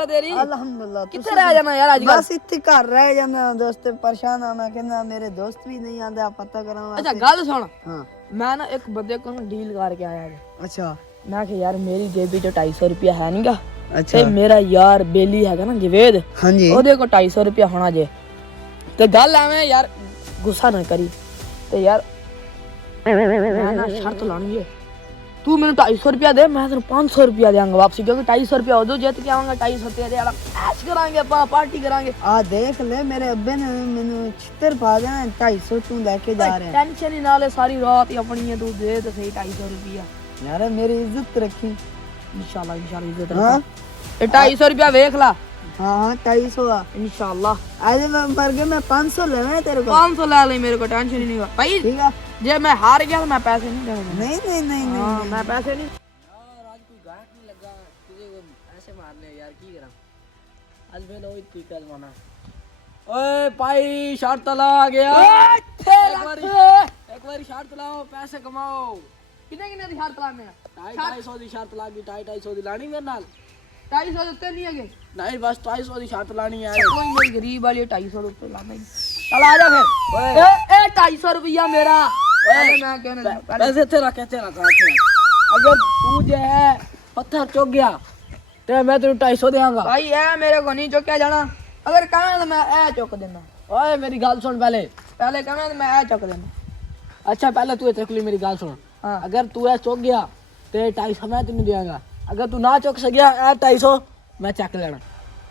ਆ ਤੇਰੀ? ਅਲਹਮਦੁਲਿਲਾ। ਕਿੱਥੇ ਰਹਿ ਜਾਣਾ ਯਾਰ ਅੱਜ ਕੱਲ? ਬਸ ਇੱਥੇ ਘਰ ਰਹਿ ਜਾਂਦਾ ਦੋਸਤ, ਪਰੇਸ਼ਾਨ ਆ। ਮੈਂ ਕਹਿੰਦਾ ਮੇਰੇ ਦੋਸਤ ਵੀ ਨਹੀਂ ਆਂਦੇ, ਪਤਾ ਕਰਾਂ। ਅੱਛਾ ਗੱਲ ਸੁਣ, ਹਾਂ। ਮੈਂ ਨਾ ਇੱਕ ਬੰਦੇ ਕੋਲ ਡੀਲ ਕਰਕੇ ਆਇਆ ਜੀ। ਅੱਛਾ। ਮੈਂ ਕਿ ਯਾਰ ਮੇਰੀ ਜੇਬੀ ਚ 250 ਰੁਪਇਆ ਹੈ ਨਹੀਂਗਾ, ਅੱਛਾ। ਤੇ ਮੇਰਾ ਯਾਰ ਬੇਲੀ ਹੈਗਾ ਨਾ ਜਵੇਦ, ਹਾਂਜੀ। ਉਹਦੇ ਕੋਲ 250 ਰੁਪਇਆ ਹੋਣਾ ਜੇ। ਤੇ ਗੱਲ ਐਵੇਂ ਯਾਰ, ਗੁੱਸਾ ਨਾ ਕਰੀ ਤੇ ਯਾਰ ਮੈਂ ਨਾ ਸ਼ਰਤ ਲਾਣੀ ਹੈ, ਤੂੰ ਮੈਨੂੰ 250 ਰੁਪਇਆ ਦੇ, ਮੈਂ ਤੈਨੂੰ 500 ਰੁਪਇਆ ਦੇਵਾਂਗਾ ਵਾਪਸੀ, ਕਿਉਂਕਿ 250 ਰੁਪਇਆ ਉਦੋਂ ਜਿੱਤ ਕੇ ਆਵਾਂਗਾ। 250 ਰੁਪਇਆ ਦੇ ਵਾਲਾ ਐਸ਼ ਕਰਾਂਗੇ ਆਪਾਂ, ਪਾਰਟੀ ਕਰਾਂਗੇ। ਆ ਦੇਖ ਲੈ ਮੇਰੇ ਅੱਬੇ ਨੇ ਮੈਨੂੰ ਛਿੱਤਰ ਪਾ ਦੇਣਾ, 250 ਤੂੰ ਲੈ ਕੇ ਜਾ ਰਿਹਾ। ਟੈਨਸ਼ਨ ਹੀ ਨਾਲੇ ਸਾਰੀ ਰਾਤ ਹੀ ਆਪਣੀ ਹੈ, ਤੂੰ ਦੇ ਤੇ ਸਹੀ 250 ਰੁਪਇਆ। ਯਾਰ ਮੇਰੀ ਇੱਜ਼ਤ ਰੱਖੀ। इंशाल्लाह इंशाल्लाह इज्जत हाँ? रखा। 250 रुपया देख ला। हाँ 250 आ इंशाल्लाह। आज मैं मर गया, मैं 500 लेना है तेरे को। 500 ले ले, मेरे को टेंशन ही नहीं हुआ भाई। ठीक है, जे मैं हार गया तो मैं पैसे नहीं देने। नहीं नहीं नहीं हाँ, नहीं मैं पैसे नहीं। यार आज कोई गाहक नहीं लगा, तुझे वो ऐसे मारने यार की करा। आज मैं लो इतनी कल माना। ओए भाई शर्त ला आ गया। एक बारी शर्त लाओ, पैसे कमाओ। कितने कितने दी शर्त ला मेरा? 250 दी शर्त ला गई, 250 दी लानी मेरे नाल। 250 उत्ते नहीं है। नहीं बस 250 दी शर्त लानी है। कोई मेरी गरीब वाली 250 उत्ते लाना ही। चल आ जा फिर। ए 250 रुपया मेरा। अरे मैं कहने पैसे थे रख, थे रख। अगर तू जो है पत्थर चुक गया तो मैं तेरे 250 देंगा। भाई ए मेरे को नहीं चुकया जाना, अगर कहना तो मैं ए चुक देना। ओए मेरी गाल सुन पहले कहना तो मैं ए चुक देना। अच्छा पहले तू चुक ली, मेरी गाल सुन। हाँ। अगर तू ऐ चुक गया तो 250 मैं तेन देंगा। अगर तू ना चुक सकिया 250 मैं चक लेना।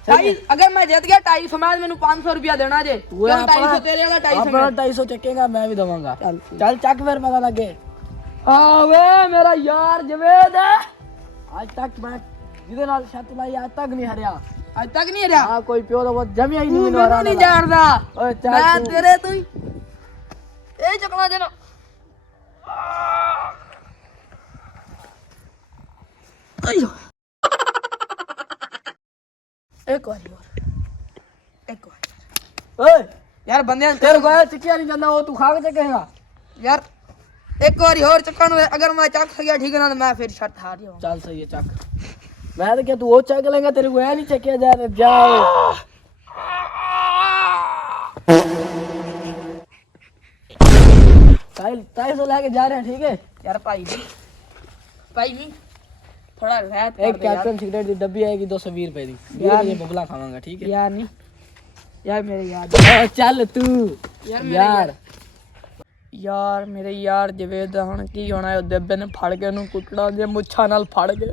भाई अगर मैं जीत गया 250 मैं मैंने 500 रुपया देना जे। तू 250 तेरे वाला 250 अपना 250 चकेगा, मैं भी दूंगा। चल चक फिर पता लगे। आवे मेरा यार जवेद है, आज तक मैं जिदे नाल शर्त लाई आज तक नहीं हरिया। आज तक नहीं रहा। हां कोई प्यो तो बहुत जमिया ही तू नहीं मैनू नहीं जानदा। ओए चल मैं तू। तेरे तू ही ए चकना जना। आयो एक बार ओए यार बंदे तेरे को चकिया नहीं जाना, वो तू खा के चकेगा। यार एक बार और चक्कन में अगर मैं चक सकिया ठीक है ना, तो मैं फिर शर्त हार जाऊंगा। चल सही है चक। मैं तो क्या तू वो चक लेगा, तेरे को नहीं चकिया जा रहा। जाओ टाइल तो लेके जा रहे हैं, ठीक है यार भाई नहीं थोड़ा रहत एक कैप्टन सिगरेट की डब्बी आएगी 220 रुपए की। यार ये बबला खावांगा, ठीक है यार नहीं यार मेरे यार चल तू यार मेरे यार जवेद ਹੁਣ ਕੀ ਹੋਣਾ ਹੈ? ਦੇਬੇ ਨੇ ਫੜ ਕੇ ਉਹਨੂੰ ਕੁੱਟਣਾ ਜੇ ਮੁੱਛਾਂ ਨਾਲ ਫੜ ਕੇ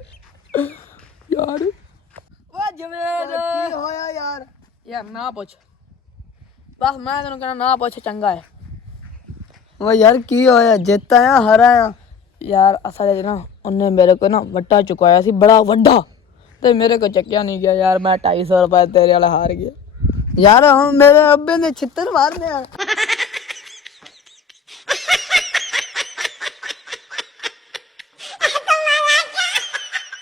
ਯਾਰ। ਓ ਜਵੇਦ की होया यार? ਯਾਰ ਨਾ ਪੁੱਛ, ਬਸ ਮੈਂ ਤੈਨੂੰ ਕਹਿਣਾ ਨਾ ਪੁੱਛ, ਚੰਗਾ ਹੈ। वो यार की होया? जीता या हराया? ਯਾਰ ਅਸਲ ਵਿੱਚ ਨਾ ਉਹਨੇ ਮੇਰੇ ਕੋਲ ਨਾ ਵੱਟਾ ਚੁਕਾਇਆ ਸੀ, ਬੜਾ ਵੱਡਾ, ਤੇ ਮੇਰੇ ਕੋਲ ਚੱਕਿਆ ਨਹੀਂ ਗਿਆ ਯਾਰ। ਮੈਂ 250 ਰੁਪਏ ਤੇਰੇ ਵਾਲਾ ਹਾਰ ਗਿਆ यार हम मेरे अब्बे ने छितर मार दिया।